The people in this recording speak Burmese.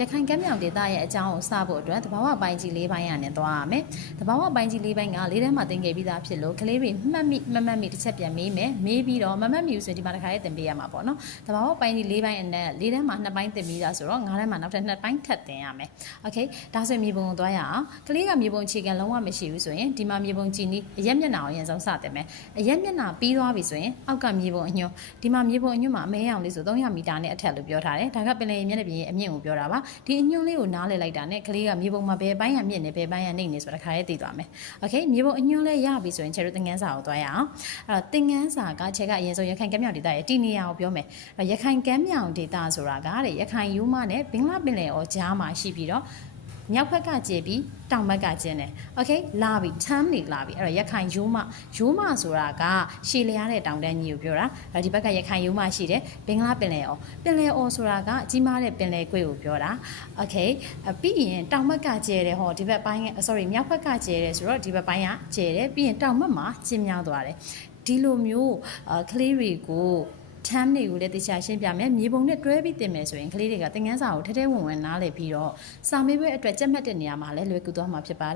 ရခိုင်ကမ်းမြောင်ဒေသရဲ့အကြောင်းကိုစဖို့အတွက်သဘာဝပိုင်းကြီး၄ပိုင်းရနဲ့သွားရမယ်။သဘာဝပိုင်းကြီး၄ပိုင်းကလေးထဲမှာသင်ခဲ့ပြီးသားဖြစ်လို့ကလေးတွေမှတ်မိမမှတ်မိတစ်ချက်ပြန်မေးမယ်။မေးပြီးတော့မမှတ်မိဘူးဆိုရင်ဒီမှာတစ်ခါလေးသင်ပေးရမှာပေါ့နော်။သဘာဝပိုင်းကြီး၄ပိုင်းအနက်လေးထဲမှာနှစ်ပိုင်းသင်ပြီးသားဆိုတော့ငါးထဲမှာနောက်ထပ်နှစ်ပိုင်းထပ်သင်ရမယ်။ Okay ဒါဆိုမြေပုံကိုသွားရအောင်။ကလေးကမြေပုံအခြေခံလုံးဝမရှိဘူးဆိုရင်ဒီမှာမြေပုံကြည့်နီးအရက်မျက်နှာကိုအရင်ဆုံးစတင်မယ်။အရက်မျက်နှာပြီးသွားပြီဆိုရင်အောက်ကမြေပုံအညွန်းဒီမှာမြေပုံအညွန်းမှာအမဲရောင်လေးဆို300မီတာနဲ့အထက်လို့ပြောထားတယ်။ဒါကပင်လယ်မျက်နှာပြင်အမြင့်ကိုပြောတာပါဒီအညွန့်လေးကိုနားလည်လိုက်တာနဲ့ကလေးကမြေပုံမှာဘယ်ပိုင်းရမြင့်နေဘယ်ပိုင်းရနှိမ့်နေဆိုတာခါရဲသိသွားမယ်။ Okay မြေပုံအညွန့်လေးရပြီဆိုရင်ချေတို့သင်ငန်းစာကိုတွားရအောင်။အဲ့တော့သင်ငန်းစာကချေကအရင်ဆုံးရခိုင်ကမ်းမြောင်ဒေသရဲ့တီနေရာကိုပြောမယ်။ရခိုင်ကမ်းမြောင်ဒေသဆိုတာကတဲ့ရခိုင်ယူမနဲ့ဘင်္ဂလားပင်လယ်အော်ကြားမှာရှိပြီးတော့ မြောက်ဘက်ကကျေပြီးတောင်ဘက်ကကျင်းတယ်။ Okay လာပြီ term နေလာပြီ။အဲ့တော့ရခိုင်ရိုးမရိုးမဆိုတာကရှည်လျားတဲ့တောင်တန်းကြီးကိုပြောတာ။အဲ့ဒီဘက်ကရခိုင်ရိုးမရှိတယ်။ဘင်္ဂလားပင်လယ်အော်ပင်လယ်အော်ဆိုတာကကြီးမားတဲ့ပင်လယ်ကွေ့ကိုပြောတာ။ Okay အပြီးရင်တောင်ဘက်ကကျဲတယ်ဟောဒီဘက်ပိုင်းက sorry မြောက်ဘက်ကကျဲတယ်ဆိုတော့ဒီဘက်ပိုင်းကကျဲတယ်ပြီးရင်တောင်ဘက်မှာကျင်းများသွားတယ်။ဒီလိုမျိုးအာကလေးတွေကို term တွေကိုလည်းတရားရှင်းပြမယ်မြေပုံနဲ့တွဲပြီးတင်မယ်ဆိုရင်ကလေးတွေကသင်ခန်းစာကိုထဲထဲဝင်ဝင်နားလည်ပြီးတော့စာမေးပွဲအတွက်ကြက်မှတ်တဲ့နေရာမှာလည်းလွယ်ကူသွားမှာဖြစ်ပါတယ်